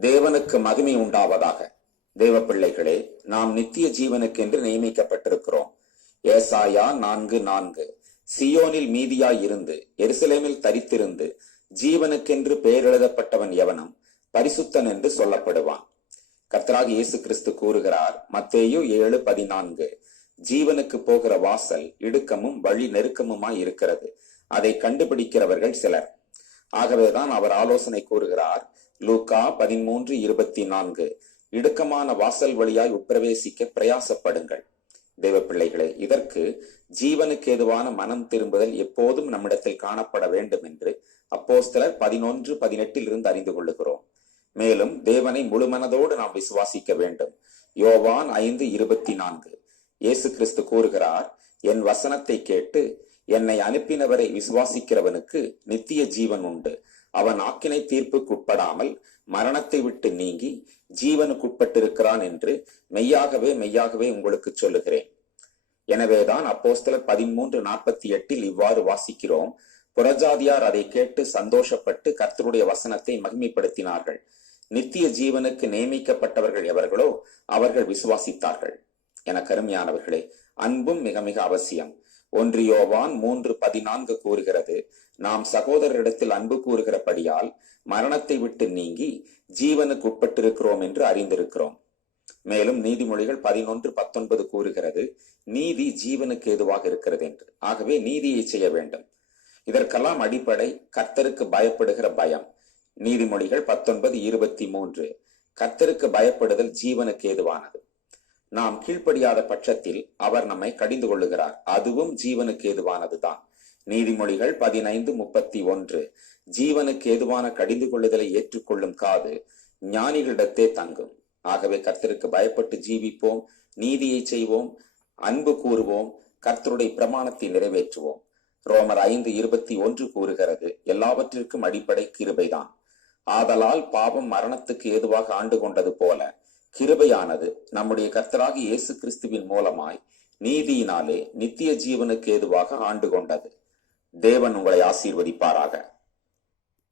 தேவனுக்கு மகிமை உண்டாவதாக. தேவ பிள்ளைகளே, நாம் நித்திய ஜீவனுக்கென்று நியமிக்கப்பட்டிருக்கிறோம். ஏசாயா 4:4, சியோனில் மீதியாய் இருந்து எருசலேமில் தரித்திருந்து ஜீவனுக்கென்று பெயர் எழுதப்பட்டவன் எவனும் பரிசுத்தன் என்று சொல்லப்படுவான். கர்த்தராகிய இயேசு கிறிஸ்து கூறுகிறார், மத்தேயு 7:14, ஜீவனுக்கு போகிற வாசல் இடுக்கமும் வழி நெருக்கமுமாய் இருக்கிறது, அதை கண்டுபிடிக்கிறவர்கள் சிலர். ஆகவேதான் அவர் ஆலோசனை கூறுகிறார், லூக்கா 13:24, இடுக்கமான வாசல் வழியாய் உட்பிரவேசிக்க பிரயாசப்படுங்கள். தேவ பிள்ளைகளே, இதற்கு ஜீவனுக்கு ஏதுவான மனம் திரும்புதல் எப்போதும் நம்மிடத்தில் காணப்பட வேண்டும் என்று அப்போஸ்தலர் 11:18 இருந்து அறிந்து கொள்ளுகிறோம். மேலும் தேவனை முழு மனதோடு நாம் விசுவாசிக்க வேண்டும். யோவான் 5:24, இயேசு கிறிஸ்து கூறுகிறார், என் வசனத்தை கேட்டு என்னை அனுப்பினவரை விசுவாசிக்கிறவனுக்கு நித்திய ஜீவன் உண்டு, அவன் ஆக்கினை தீர்ப்புக்கு உட்படாமல் மரணத்தை விட்டு நீங்கி ஜீவனுக்கு உட்பட்டிருக்கிறான் என்று மெய்யாகவே மெய்யாகவே உங்களுக்கு சொல்லுகிறேன். எனவேதான் அப்போஸ்தலர் 13:48 இவ்வாறு வாசிக்கிறோம், புறஜாதியார் அதை கேட்டு சந்தோஷப்பட்டு கர்த்தருடைய வசனத்தை மகிமைப்படுத்தினார்கள். நித்திய ஜீவனுக்கு நியமிக்கப்பட்டவர்கள் எவர்களோ அவர்கள் விசுவாசித்தார்கள். என கருமையானவர்களே, அன்பும் மிக மிக அவசியம். 1 யோவான் 3:14 கூறுகிறது, நாம் சகோதரரிடத்தில் அன்பு கூறுகிறபடியால் மரணத்தை விட்டு நீங்கி ஜீவனுக்கு உட்பட்டிருக்கிறோம் என்று அறிந்திருக்கிறோம். மேலும் நீதிமொழிகள் 11:19 கூறுகிறது, நீதி ஜீவனுக்கு ஏதுவாக இருக்கிறது என்று. ஆகவே நீதியை செய்ய வேண்டும். இதற்கெல்லாம் அடிப்படை கர்த்தருக்கு பயப்படுகிற பயம். நீதிமொழிகள் 19:23, கர்த்தருக்கு பயப்படுதல் ஜீவனுக்கு ஏதுவானது. நாம் கீழ்ப்படியாத பட்சத்தில் அவர் நம்மை கடிந்து கொள்ளுகிறார், அதுவும் ஜீவனுக்கு ஏதுவானதுதான். நீதிமொழிகள் 15:31, ஜீவனுக்கு ஏதுவான கடிந்து கொள்ளுதலை ஏற்றுக்கொள்ளும் காது ஞானிகளிடத்தே தங்கும். ஆகவே கர்த்தருக்கு பயப்பட்டு ஜீவிப்போம், நீதியை செய்வோம், அன்பு கூறுவோம், கர்த்தருடைய பிரமாணத்தை நிறைவேற்றுவோம். ரோமர் 5:21 கூறுகிறது, எல்லாவற்றிற்கும் அடிப்படை கிருபைதான். ஆதலால் பாவம் மரணத்துக்கு ஏதுவாக ஆண்டு கொண்டது போல கிருபையானது நம்முடைய கர்த்தராகிய இயேசு கிறிஸ்துவின் மூலமாய் நீதியினாலே நித்திய ஜீவனுக்கு ஏதுவாக ஆண்டு கொண்டது. தேவன் உங்களை ஆசீர்வதிப்பாராக.